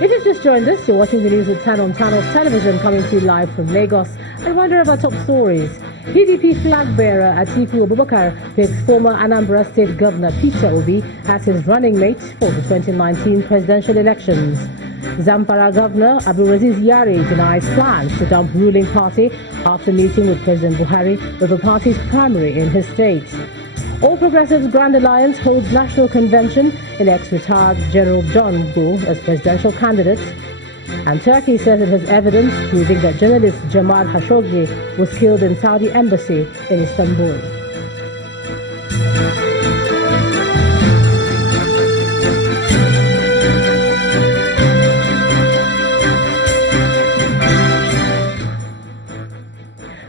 If you've just joined us, you're watching the news at 10 on Channels Television, coming to you live from Lagos. And wonder about top stories. PDP flag bearer Atiku Abubakar picks former Anambra State Governor Pt.2 as his running mate for the 2019 presidential elections. Zamfara Governor Abdulaziz Yari denies plans to dump ruling party after meeting with President Buhari with the party's primary in his state. All Progressives Grand Alliance holds national convention in ex-retired General John Go as presidential candidate. And Turkey says it has evidence proving that journalist Jamal Khashoggi was killed in Saudi embassy in Istanbul.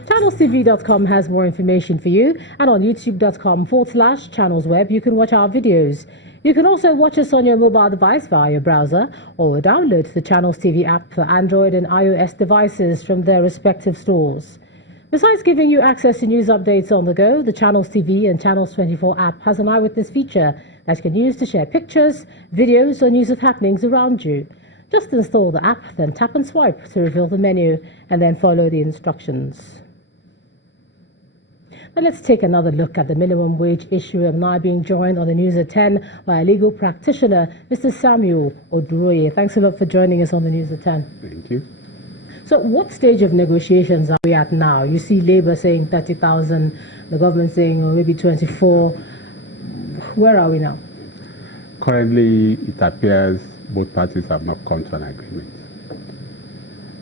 ChannelsTV.com has more information for you, and on youtube.com/channelsweb you can watch our videos. You can also watch us on your mobile device via your browser, or download the Channels TV app for Android and iOS devices from their respective stores. Besides giving you access to news updates on the go, the Channels TV and Channels 24 app has an eyewitness feature that you can use to share pictures, videos, or news of happenings around you. Just install the app, then tap and swipe to reveal the menu, and then follow the instructions. Now let's take another look at the minimum wage issue. I'm now being joined on the news at 10 by a legal practitioner, Mr. Samuel Oduroye. Thanks a lot for joining us on the news at 10. Thank you. So what stage of negotiations are we at now? You see Labour saying 30,000, the government saying maybe 24. Where are we now? Currently, it appears both parties have not come to an agreement.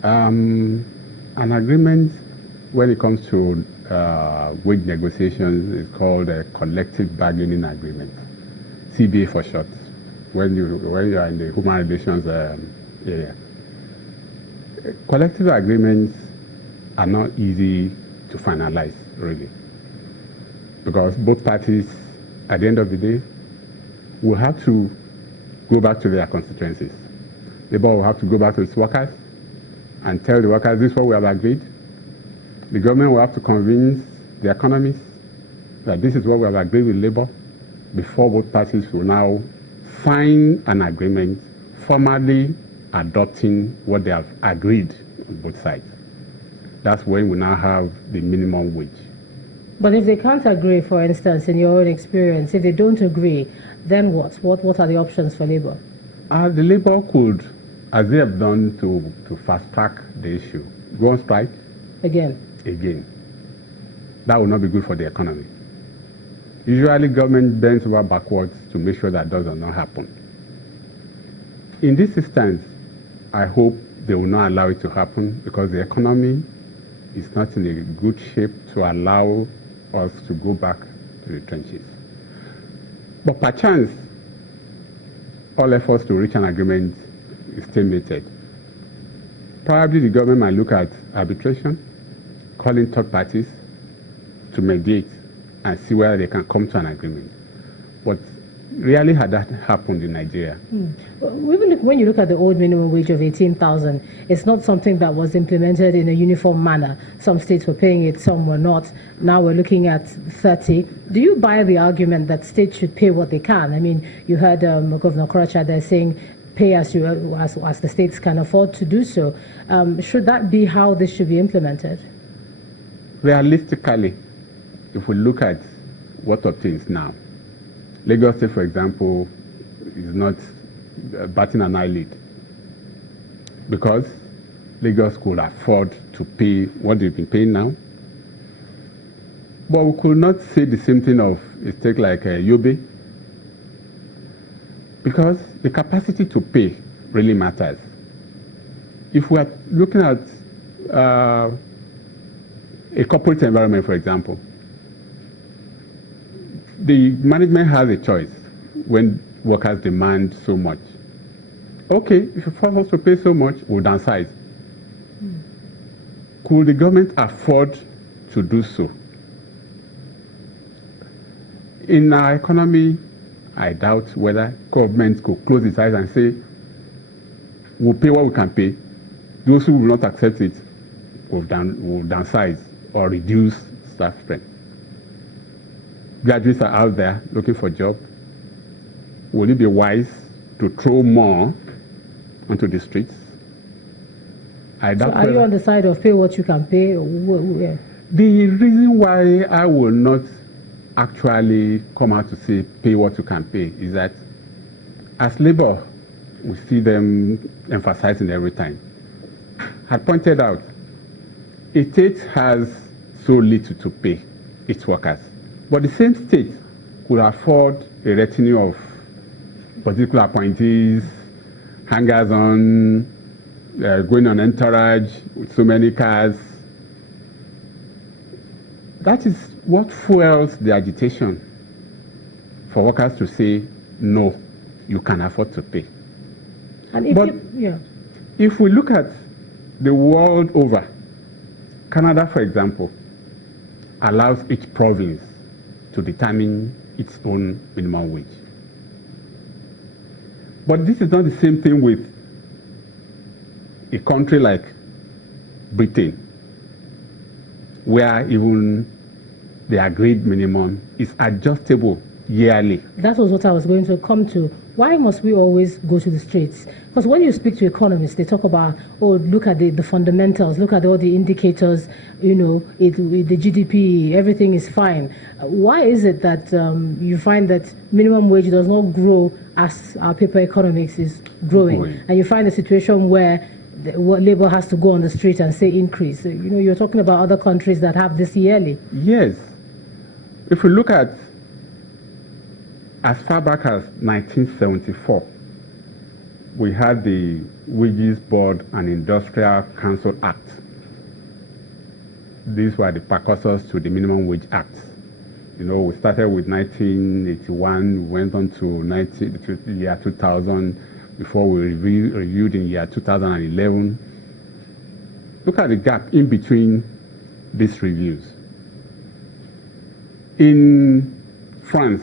An agreement when it comes to wage negotiations is called a collective bargaining agreement, CBA for short, when you are in the human relations area. Collective agreements are not easy to finalize, really, because both parties, at the end of the day, will have to go back to their constituencies. Labour will have to go back to its workers and tell the workers, this is what we have agreed. The government will have to convince the economists that this is what we have agreed with Labour before both parties will now sign an agreement formally adopting what they have agreed on both sides. That's when we now have the minimum wage. But if they can't agree, for instance, in your own experience, if they don't agree, then what? What are the options for Labour? The Labour could, as they have done to fast-track the issue, go on strike. Again. That will not be good for the economy. Usually government bends over backwards to make sure that does not happen. In this instance, I hope they will not allow it to happen because the economy is not in a good shape to allow us to go back to the trenches. But perchance, all efforts to reach an agreement is stimulated. Probably the government might look at arbitration, calling third parties to mediate and see whether they can come to an agreement. But rarely had that happened in Nigeria. Even when you look at the old minimum wage of 18,000, it's not something that was implemented in a uniform manner. Some states were paying it, some were not. Now we're looking at 30. Do you buy the argument that states should pay what they can? I mean, you heard Governor Koracha there saying, pay as the states can afford to do so. Should that be how this should be implemented? Realistically, if we look at what obtains now, Lagos State, for example, is not batting an eyelid because Lagos could afford to pay what they've been paying now. But we could not say the same thing of a state like Yobe because the capacity to pay really matters. If we are looking at a corporate environment, for example, the management has a choice when workers demand so much. Okay, if you force us to pay so much, we'll downsize. Could the government afford to do so? In our economy, I doubt whether government could close its eyes and say, we'll pay what we can pay. Those who will not accept it will downsize or reduce staff strength. Graduates are out there looking for jobs. Will it be wise to throw more onto the streets. So are you on the side of pay what you can pay? The reason why I will not actually come out to say pay what you can pay is that as Labour, we see them emphasizing every time. I pointed out, a state has so little to pay its workers, but the same state could afford a retinue of particular appointees, hangers on, going on entourage with so many cars. That is what fuels the agitation for workers to say, no, you can afford to pay. And if we look at the world over, Canada, for example, allows each province to determine its own minimum wage. But this is not the same thing with a country like Britain, where even the agreed minimum is adjustable yearly. That was what I was going to come to. Why must we always go to the streets? Because when you speak to economists, they talk about, oh, look at the fundamentals, look at all the indicators, the GDP, everything is fine. Why is it that you find that minimum wage does not grow as our paper economics is growing? And you find a situation where what Labour has to go on the street and say increase. You're talking about other countries that have this yearly. Yes. If we look at as far back as 1974, we had the Wages Board and Industrial Council Act. These were the precursors to the Minimum Wage Act. We started with 1981, we went on to the year 2000, before we reviewed in year 2011. Look at the gap in between these reviews. In France,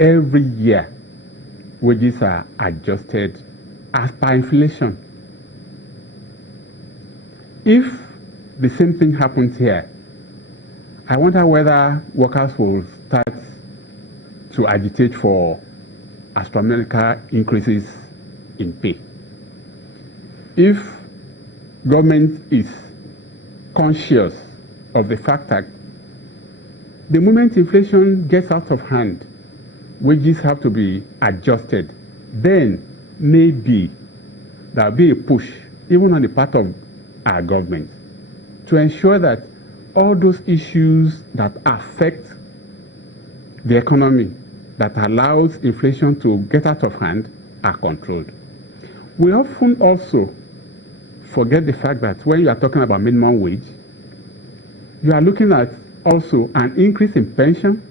every year, wages are adjusted as per inflation. If the same thing happens here, I wonder whether workers will start to agitate for astronomical increases in pay. If government is conscious of the fact that the moment inflation gets out of hand, wages have to be adjusted, then maybe there'll be a push, even on the part of our government, to ensure that all those issues that affect the economy, that allows inflation to get out of hand, are controlled. We often also forget the fact that when you are talking about minimum wage, you are looking at also an increase in pension,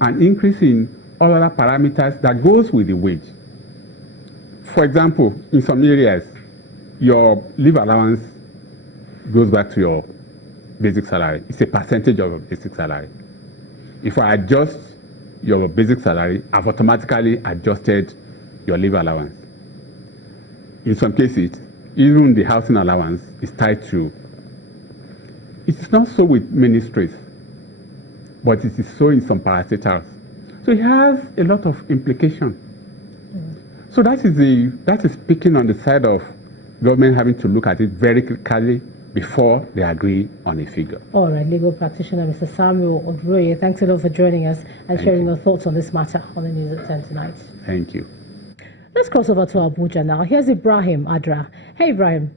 an increase in all other parameters that goes with the wage. For example, in some areas, your leave allowance goes back to your basic salary. It's a percentage of your basic salary. If I adjust your basic salary, I've automatically adjusted your leave allowance. In some cases, even the housing allowance is tied to. It's not so with ministries, but it is so in some parastatals. So it has a lot of implication. So that is speaking on the side of government having to look at it very critically before they agree on a figure. All right, legal practitioner Mr. Samuel Odroye, thanks a lot for joining us and sharing your thoughts on this matter on the news at 10 tonight. Thank you. Let's cross over to Abuja now. Here's Ibrahim Adra. Hey, Ibrahim.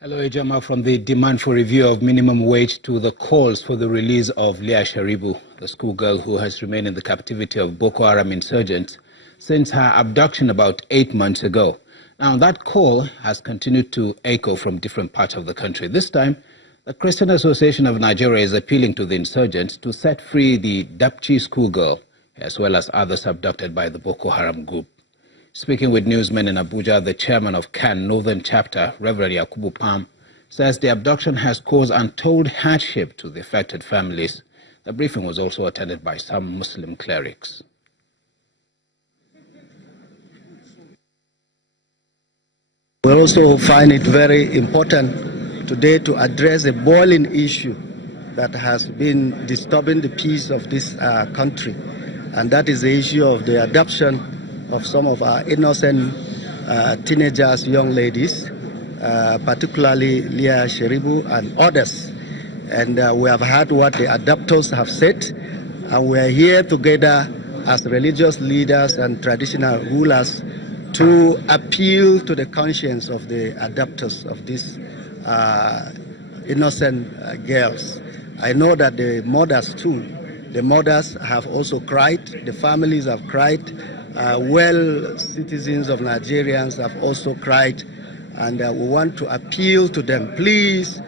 Hello, Ejama. From the demand for review of minimum wage to the calls for the release of Leah Sharibu, the schoolgirl who has remained in the captivity of Boko Haram insurgents since her abduction about 8 months ago. Now, that call has continued to echo from different parts of the country. This time, the Christian Association of Nigeria is appealing to the insurgents to set free the Dapchi schoolgirl, as well as others abducted by the Boko Haram group. Speaking with newsmen in Abuja, the chairman of CAN Northern Chapter, Reverend Yakubu Pam, says the abduction has caused untold hardship to the affected families. The briefing was also attended by some Muslim clerics. We also find it very important today to address a boiling issue that has been disturbing the peace of this country, and that is the issue of the adoption of some of our innocent teenagers, young ladies, particularly Leah Sheribu and others. And we have heard what the adopters have said, and we are here together as religious leaders and traditional rulers to appeal to the conscience of the adopters of these innocent girls. I know that the mothers too, the mothers have also cried, the families have cried, citizens of Nigerians have also cried, and we want to appeal to them, please,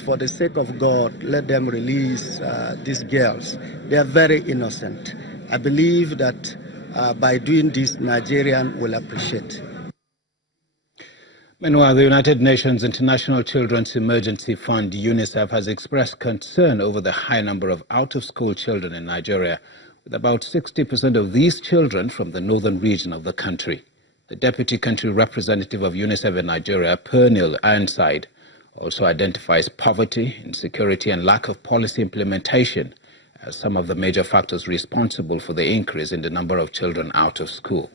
for the sake of God, let them release these girls. They are very innocent. I believe that by doing this, Nigerians will appreciate. Meanwhile, the United Nations International Children's Emergency Fund, UNICEF, has expressed concern over the high number of out-of-school children in Nigeria, with about 60% of these children from the northern region of the country. The Deputy Country Representative of UNICEF in Nigeria, Pernil Ironside, also identifies poverty, insecurity and lack of policy implementation as some of the major factors responsible for the increase in the number of children out of school.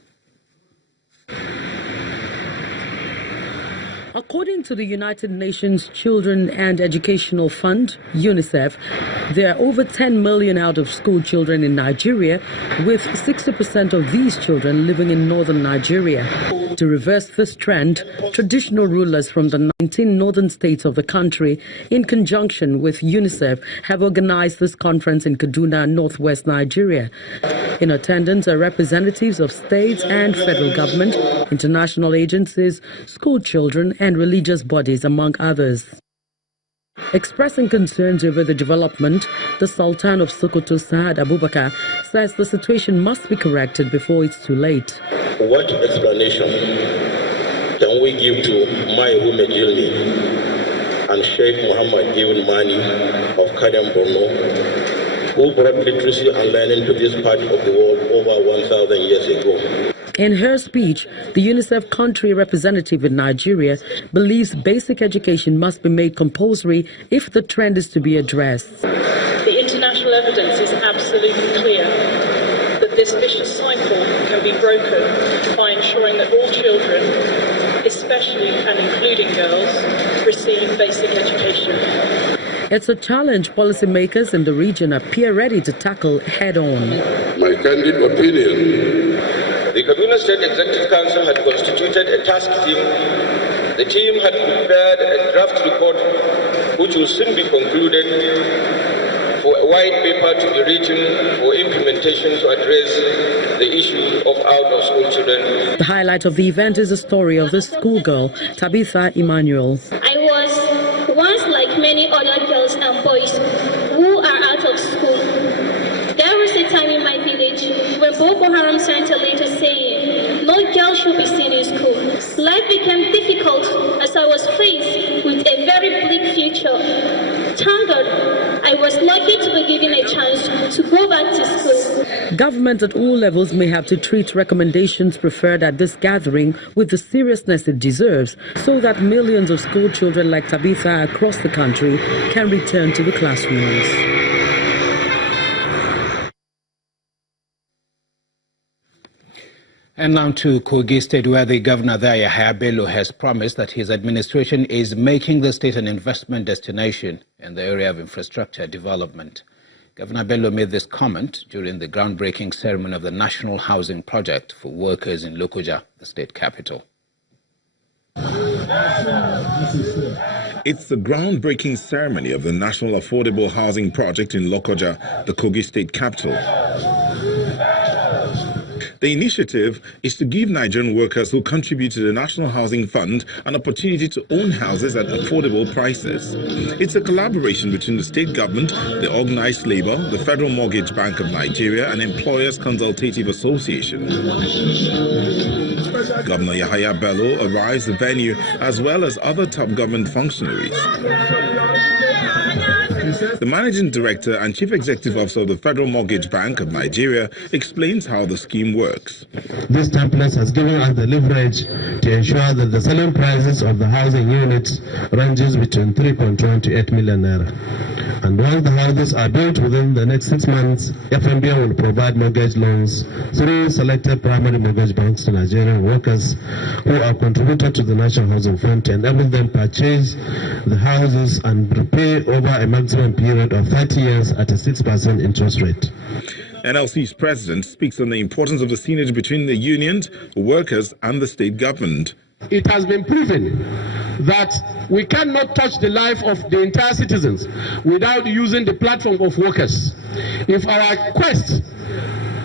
According to the United Nations Children and Educational Fund, UNICEF, there are over 10 million out-of-school children in Nigeria, with 60% of these children living in northern Nigeria. To reverse this trend, traditional rulers from the 19 northern states of the country, in conjunction with UNICEF, have organized this conference in Kaduna, northwest Nigeria. In attendance are representatives of states and federal government, international agencies, school children, and religious bodies, among others. Expressing concerns over the development, the Sultan of Sokoto, Saad Abubakar, says the situation must be corrected before it's too late. What explanation can we give to Mai Umejilmi and Sheikh Muhammad Ibn Mani of Kadam Borno, who brought literacy and learning to this part of the world over 1,000 years ago? In her speech, the UNICEF country representative in Nigeria believes basic education must be made compulsory if the trend is to be addressed. The international evidence is absolutely clear that this vicious cycle can be broken by ensuring that all children, especially and including girls, receive basic education. It's a challenge policymakers in the region appear ready to tackle head-on. My candid opinion, the Kaduna State Executive Council had constituted a task team. The team had prepared a draft report which will soon be concluded for a white paper to be written for implementation to address the issue of out-of-school children. The highlight of the event is the story of this schoolgirl, Tabitha Emmanuel. I was once like many other girls and boys who are out of school. There was a time in my village when Boko Haram sent a letter saying no girl should be seen in school. Life became difficult as I was faced with a very bleak future. Thank God, I was lucky to be given a chance to go back to school. Government at all levels may have to treat recommendations preferred at this gathering with the seriousness it deserves, so that millions of school children like Tabitha across the country can return to the classrooms. And now to Kogi State, where the governor there, Yahaya Bello, has promised that his administration is making the state an investment destination in the area of infrastructure development. Governor Bello made this comment during the groundbreaking ceremony of the National Housing Project for workers in Lokoja, the state capital. It's the groundbreaking ceremony of the National Affordable Housing Project in Lokoja, the Kogi state capital. The initiative is to give Nigerian workers who contribute to the National Housing Fund an opportunity to own houses at affordable prices. It's a collaboration between the state government, the organized labor, the Federal Mortgage Bank of Nigeria, and Employers Consultative Association. Governor Yahaya Bello arrives at the venue as well as other top government functionaries. The Managing Director and Chief Executive Officer of the Federal Mortgage Bank of Nigeria explains how the scheme works. This template has given us the leverage to ensure that the selling prices of the housing units ranges between 3.1 to 8 million naira. And once the houses are built within the next 6 months, FNBA will provide mortgage loans through selected primary mortgage banks to Nigerian workers who are contributed to the National Housing Fund to enable them purchase the houses and repay over a maximum period of 30 years at a 6% interest rate. NLC's president speaks on the importance of the synergy between the unions, workers, and the state government. It has been proven that we cannot touch the life of the entire citizens without using the platform of workers. If our quest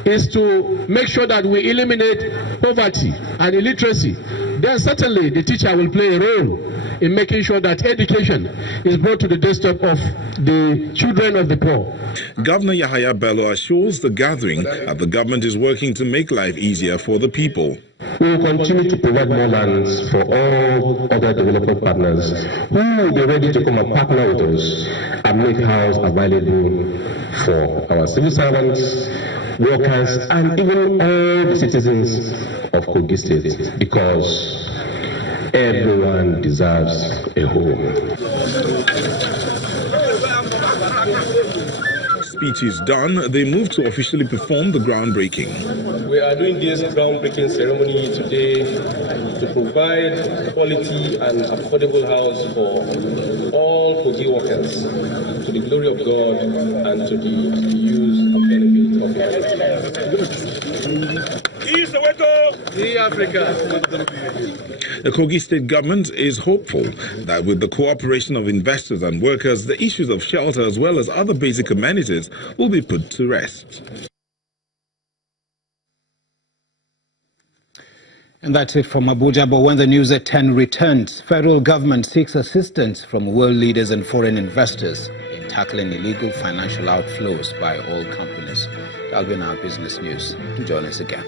is to make sure that we eliminate poverty and illiteracy, then certainly the teacher will play a role in making sure that education is brought to the desktop of the children of the poor. Governor Yahaya Bello assures the gathering that the government is working to make life easier for the people. We will continue to provide more lands for all other development partners who will be ready to come and partner with us and make house available for our civil servants, workers, and even all the citizens of Kogi State, because everyone deserves a home. Speech is done, they move to officially perform the groundbreaking. We are doing this groundbreaking ceremony today to provide quality and affordable house for all Kogi workers, to the glory of God and to the use and benefit of The Kogi State government is hopeful that with the cooperation of investors and workers, the issues of shelter as well as other basic amenities will be put to rest. And that's it from Abuja. But when the news at 10 returns, federal government seeks assistance from world leaders and foreign investors in tackling illegal financial outflows by oil companies. That'll be in our business news. Do join us again.